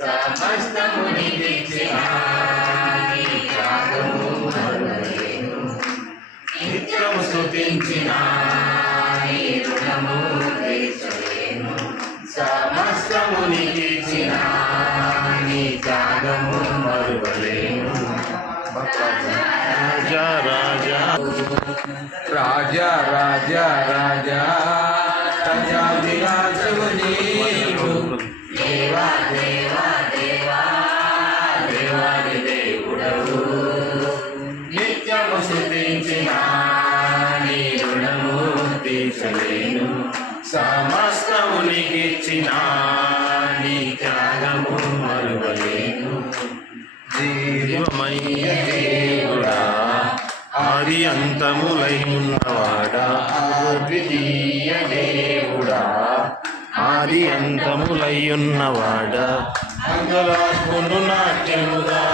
సమస్తము నీకిచ్చిన నీ త్యాగము మరువలేను. నిత్యము స్తుతించిన నీ రుణము తీర్చలేను. సమస్తము నీకిచ్చిన నీ త్యాగము మరువలేను. రాజా రాజా రాజా రాజా రాజా రాజాదిరాజువు నీవు. దేవా దేవా దేవా దేవాది దేవుడవు. నిత్యము స్తుతించిన నీ రుణము తీర్చలేను. సమస్తము నీకిచ్చిన నీ త్యాగము మరువలేను. జీవమయ్య దేవుడా, ఆది అంతములై ఉన్నవాడా, అద్వితీయ దేవుడా, ఆది అంతములై ఉన్నవాడా, అంగలార్పును నాట్యముగా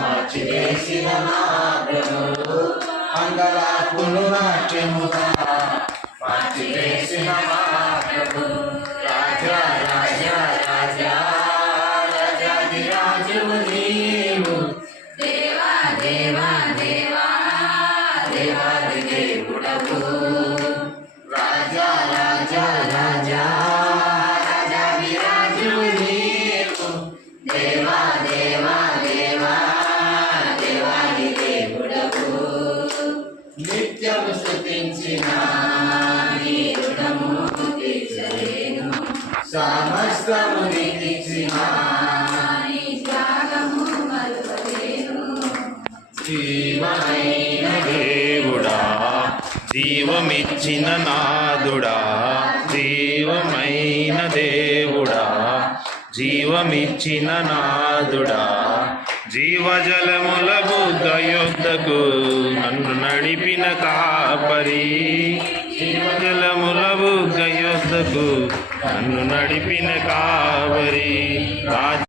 మార్చివేసిన నా ప్రభువు. అంగలార్పును నాట్యముగా మార్చివేసిన నా ప్రభువు. రాజా రాజా రాజా రాజాదిరాజువు నీవు. దేవా దేవా దేవా దేవాది దేవుడవు. రాజా రాజా రాజా రాజాదిరాజువు నీవు. దేవా దేవా దేవా దేవాది దేవుడవు. నిత్యము స్తుతించిన నీ రుణము తీర్చలేను. సమస్తము నీకిచ్చిన నీ త్యాగము మరువలేను. జీవమైన దేవుడా, జీవమిచ్చిన నాదుడా, జీవమైన దేవుడా, జీవమిచ్చిన నాదుడా, జీవజలముల బుగ్గ యొద్దకు నన్ను నడిపిన కాపరి. జీవజలముల బుగ్గ యొద్దకు నన్ను నడిపిన కాపరి.